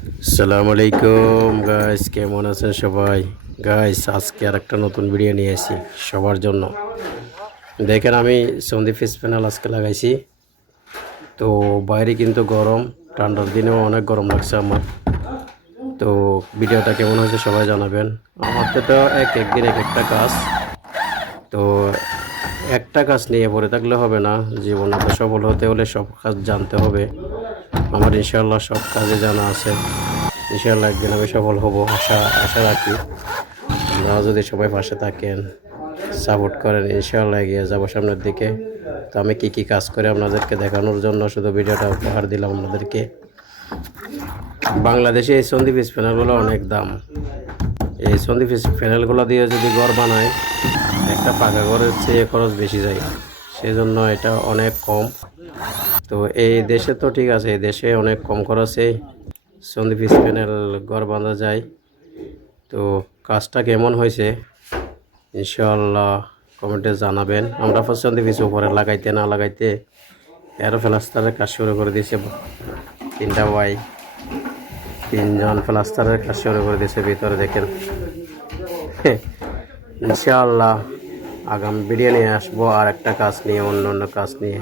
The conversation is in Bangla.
আসসালামু আলাইকুম গাইস, কেমন আছেন সবাই? গাইস, আজকে আর একটা নতুন ভিডিও নিয়ে আসি সবার জন্য। দেখেন, আমি সন্ধি ফেস প্যানেল আজকে লাগাইছি। তো বাইরে কিন্তু গরম, ঠান্ডার দিনেও অনেক গরম লাগছে আমার। তো ভিডিওটা কেমন হয়েছে সবাই জানাবেন। আমার তো একদিন এক একটা কাজ। তো একটা কাজ নিয়ে পড়ে থাকলে হবে না, জীবনে তো সফল হতে হলে সব কাজ জানতে হবে। আমার ইনশাআল্লাহ সব কাজে জানা আছে। ইনশাআল্লাহ একদিন আমি সফল হব, আশা আশা রাখি। আপনারা যদি সবাই পাশে থাকেন, সাপোর্ট করেন, ইনশাআল্লাহ এগিয়ে যাবো সামনের দিকে। তো আমি কি কি কাজ করে আপনাদেরকে দেখানোর জন্য শুধু ভিডিওটা উপহার দিলাম আপনাদেরকে। বাংলাদেশে এই সন্ধি পিস প্যানেলগুলো অনেক দাম। এই সন্ধি পিস প্যানেলগুলো দিয়ে যদি ঘর বানায়, একটা পাকা ঘরের চেয়ে খরচ বেশি যায়। সেই জন্য এটা অনেক কম। তো এই দেশে তো ঠিক আছে, এই দেশে অনেক কম খরচে সন্ধি পিস প্যানেল ঘর বাঁধা যায়। তো কাজটা কেমন হয়েছে ইনশাআল্লাহ কমেন্টে জানাবেন। আমরা সন্ধি পিস উপরে লাগাইতে না লাগাইতে এরও প্লাস্টারের কাজ শুরু করে দিয়েছে। তিনজন প্লাস্টারের কাজ শুরু করে দিয়েছে ভিতরে, দেখেন। ইনশাআল্লাহ আগামী ভিডিও নিয়ে আসবো আর একটা কাজ নিয়ে, অন্য কাজ নিয়ে।